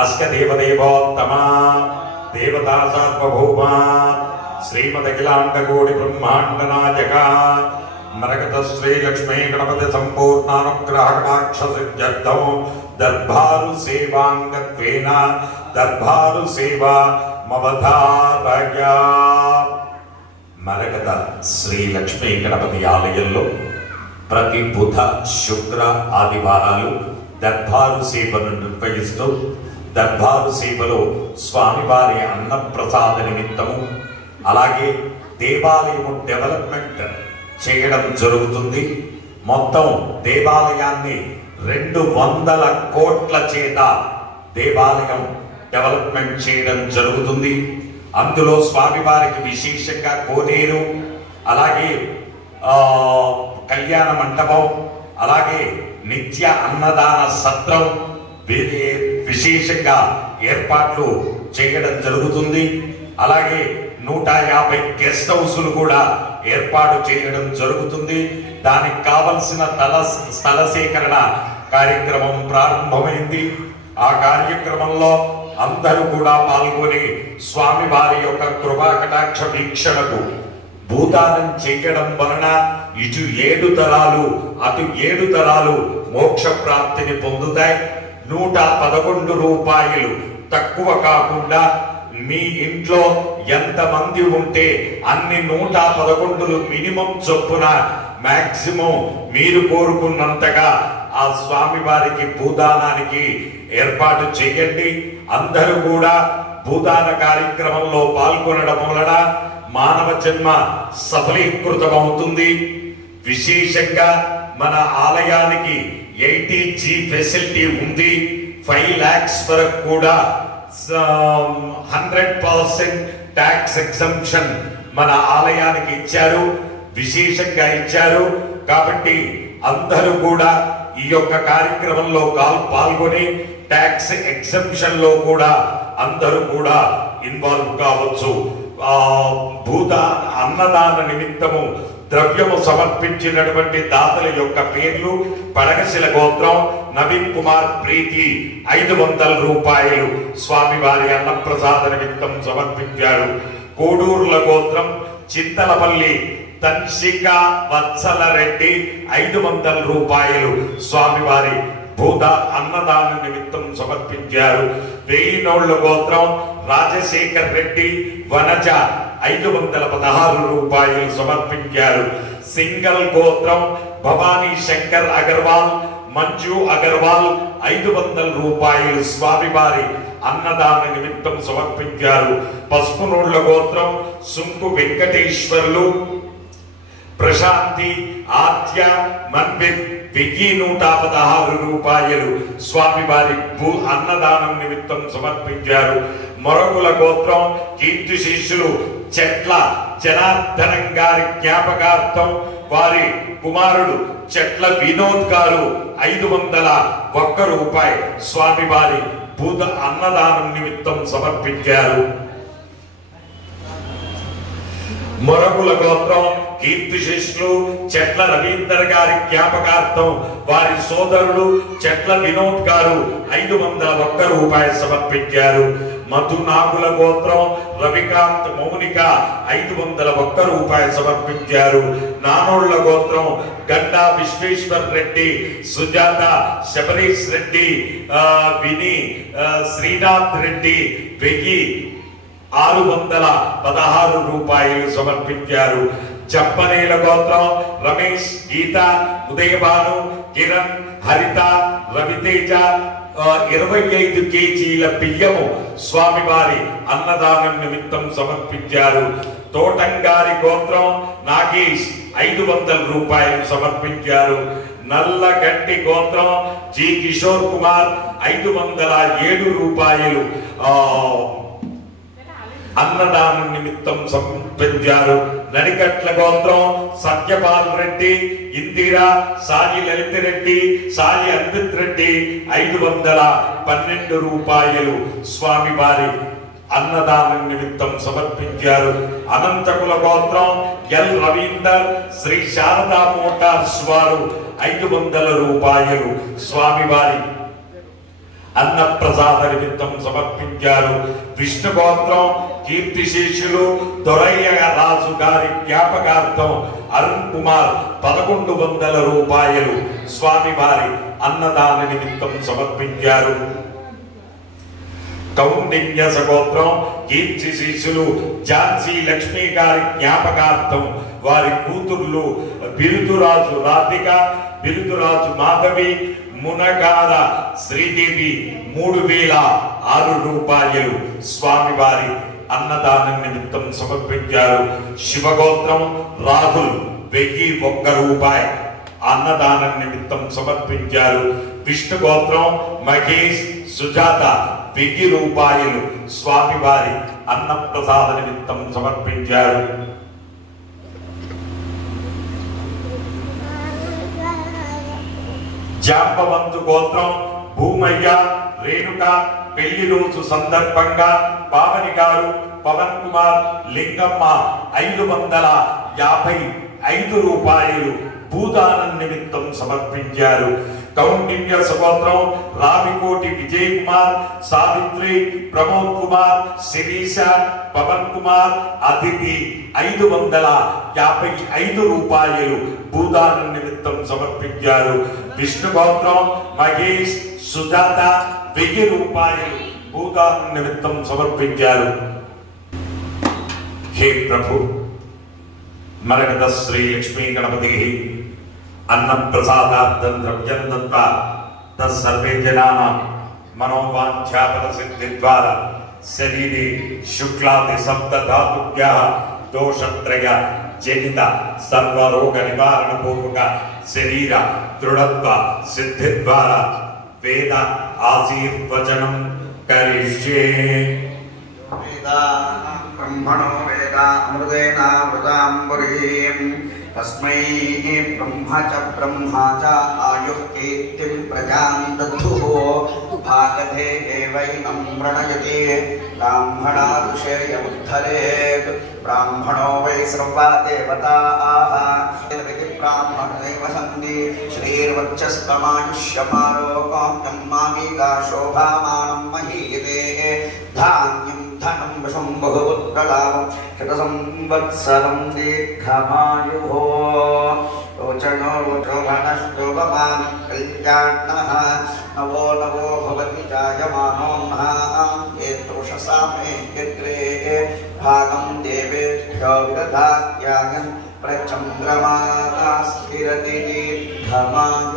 అస్క దేవదేవోత్తమా దేవతా సార్వభౌమా శ్రీమదఖిలాండకోటి బ్రహ్మాండ నాయక మరకత శ్రీ లక్ష్మీ గణపతి సంపూర్ణానుగ్రహ కటాక్ష సిద్ధ్యర్థం దర్బారు సేవాంగత్వేన దర్బారు సేవా మవధారయ. మరకత శ్రీ లక్ష్మీ గణపతి ఆలయంలో ప్రతి బుధ శుక్ర ఆదివారాలు దర్బారు సేవను నిర్వహిస్తూ దర్బారు సేవలో స్వామివారి అన్నప్రసాద నిమిత్తము అలాగే దేవాలయము డెవలప్మెంట్ చేయడం జరుగుతుంది. మొత్తం దేవాలయాన్ని 200 కోట్ల చేత దేవాలయం డెవలప్మెంట్ చేయడం జరుగుతుంది. అందులో స్వామివారికి విశేషంగా కోనేరు, అలాగే కళ్యాణ మంటపం, అలాగే నిత్య అన్నదాన సత్రం విశేషంగా ఏర్పాట్లు చేయడం జరుగుతుంది. అలాగే 150 గెస్ట్ హౌసులు కూడా ఏర్పాటు చేయడం జరుగుతుంది. దానికి కావలసిన స్థల సేకరణ కార్యక్రమం ప్రారంభమైంది. ఆ కార్యక్రమంలో అందరూ కూడా పాల్గొని స్వామివారి యొక్క కృపా కటాక్ష వీక్షణకు భూదానం చేయడం వలన ఇటు 7 తరాలు అటు 7 తరాలు మోక్ష ప్రాప్తిని పొందుతాయి. 111 రూపాయలు తక్కువ కాకుండా మీ ఇంట్లో ఎంతమంది ఉంటే అన్ని 111 మినిమం చొప్పున మాక్సిమం మీరు కోరుకున్నంతగా ఆ స్వామి వారికి భూదానానికి ఏర్పాటు చేయండి. అందరూ కూడా భూదాన కార్యక్రమంలో పాల్గొనడం వలన మానవ జన్మ సఫలీకృతమవుతుంది. విశేషంగా మన ఆలయానికి 80G ఫెసిలిటీ ఉంది. 5 lakhs వరకు కూడా 100% ట్యాక్స్ ఎగ్జంప్షన్ మన ఆలయానికి ఇచ్చారు, విశేషంగా ఇచ్చారు. కాబట్టి అందరూ కూడా ఈ యొక్క కార్యక్రమంలో పాల్గొని ట్యాక్స్ ఎగ్జంప్షన్ లో కూడా అందరూ కూడా ఇన్వాల్వ్ కావచ్చు. అన్నదాన నిమిత్తము ద్రవ్యము సమర్పించినటువంటి దాతల యొక్క పేర్లు: పడగశిల గోత్రం నవీన్ కుమార్ ప్రీతి 500 రూపాయలు స్వామివారి అన్నప్రసాద నిమిత్తం సమర్పించారు. కోడూరుల గోత్రం చింతలపల్లి తన్షిక వత్సల రెడ్డి 500 రూపాయలు స్వామివారి అన్నదాన నిమిత్తం సమర్పించారు. వేయినోళ్ల గోత్రం రాజశేఖర్ రెడ్డి వనజ 516 రూపాయలు సమర్పించారు. సింగల్ గోత్రం భవానీ శంకర్ అగర్వాల్ మంజు అగర్వాల్ 500 రూపాయలు స్వామివారి అన్నదాన నిమిత్తం సమర్పించారు. పసుపునోళ్ల గోత్రం సుంకు వెంకటేశ్వర్లు ప్రశాంతి ఆద్య మన్విత్ 1116 రూపాయలు స్వామివారి అన్నదానం నిమిత్తం సమర్పించారు. మొరగుల గోత్రం కీర్తి శిష్యులు చెట్ల జనార్దనం గారి జ్ఞాపకార్థం వారి కుమారుడు చెట్ల వినోద్ గారు 501 రూపాయలు స్వామివారి అన్నదానం నిమిత్తం సమర్పించారు. మొరగుల గోత్రం కీర్తి శిష్యులు చెట్ల రవీందర్ గారి జ్ఞాపకార్థం వారి సోదరుడు చెట్ల వినోద్ గారు 501 రూపాయలు సమర్పించారు. మధునాగుల గోత్రం రవికాంత్ మౌనిక 501 రూపాయలు సమర్పించారు. నానోళ్ల గోత్రం గండా విశ్వేశ్వర్ రెడ్డి సుజాత శబరీష్ రెడ్డి విని శ్రీనాథ్ రెడ్డి 1616 రూపాయలు సమర్పించారు. చప్పనేల గోత్రం రమేష్ గీత ఉదయభాను కిరణ్ హరిత రవితేజ 25 కేజీల బియ్యము స్వామివారి అన్నదానం నిమిత్తం సమర్పించారు. తోటంగారి గోత్రం నాగేష్ 500 రూపాయలు సమర్పించారు. నల్లగంటి గోత్రం జి కిషోర్ కుమార్ 507 రూపాయలు అన్నదానం నిమిత్తం సమర్పించారు. నడికట్ల గోత్రం సత్యపాల్ రెడ్డి ఇందిరా సాయి లలిత రెడ్డి సాయి అద్విత్ రెడ్డి 512 రూపాయలు స్వామివారి అన్నదానం నిమిత్తం సమర్పించారు. అనంతకుల గోత్రం ఎల్ రవీందర్ శ్రీ శారదా మోటార్స్ వారు 500 రూపాయలు స్వామివారి అన్నప్రసాద నిమిత్తం సమర్పించారు. విష్ణు గోత్రం కీర్తిశేషులు దొరయ్య రాజు గారి జ్ఞాపకార్థం అరుణ్ కుమార్ 1100 రూపాయలు స్వామివారి అన్నదాన నిమిత్తం సమర్పించారు. కౌండిన్య సగోత్రం కీర్తిశేషులు ఝాన్సీ లక్ష్మి గారి జ్ఞాపకార్థం వారి కూతుర్లు బిరుదురాజు రాధిక, బిరుదురాజు మాధవి, మునగార శ్రీదేవి 3006 రూపాయలు స్వామివారి అన్నదానం నిమిత్తం సమర్పించారు. శివగోత్రం రాహుల్ 1001 రూపాయి అన్నదానం నిమిత్తం సమర్పించారు. విష్ణు గోత్రం మహేష్ సుజాత 1000 రూపాయలు స్వామివారి అన్నప్రసాద నిమిత్తం సమర్పించారు. జాంబవంతు గోత్రం భూమయ్య రేణుక పెళ్లి రోజు సందర్భంగా పావని గారు పవన్ కుమార్ లింగమ్మ 555 రూపాయలు భూదానం నిమిత్తం సమర్పించారు. కౌండిన్య సగోత్రం రావికోటి విజయ్ కుమార్, సావిత్రి, ప్రమోద్ కుమార్, శిరీష, పవన్ కుమార్, అతిథి 555 రూపాయలు భూదానం నిమిత్తం సమర్పించారు. విష్ణు గోత్రం మహేష్ సుజాత 1000 రూపాయలు భూదానం నిమిత్తం సమర్పించారు. హే ప్రభు మరగత శ్రీ లక్ష్మీ గణపతి అన్నం ప్రసాదార్థం ద్రవ్యం దత్వా తత్సర్వే జనానాం మనోవాంఛాఫల సిద్ధి ద్వారా శరీరే శుక్లాది సప్త ధాతుభ్యః దోషత్రయ జనిత సర్వరోగ నివారణ పూర్వక శరీర దృఢత్వ సిద్ధి ద్వారా వేద ఆశీర్వచనం కరిష్యే. బ్రహ్మణో వేద అమృతేనామృతాంబురీం తస్మై బ్రహ్మ చ ఆయుః కీర్తిం ప్రజాం దద్దుః భాగధే ఏవైనం ప్రణయతి బ్రాహ్మణాదుషేయముద్ధరేత్ బ్రాహ్మణో వై సర్వా దేవతాః బ్రాహ్మణైవ సంతి శ్రీర్వర్చస్వమాయుష్యమారోగ్యం యమ్మామికా శోభామానం మహీయతే ధాన్యం ధనం వశం బహుపుత్రలాభం శతసంవత్సరం దీర్ఘమాయుః రోచనో రోచనశోభమాన కళ్యాణః నవో నవో భవతి జాయమానో ఏతోషసా మే యత్రే భాగం దేవేభ్యో విదధాత్యాయం ప్రచంద్రమా స్ఫిరతి దీర్ఘమాయుః.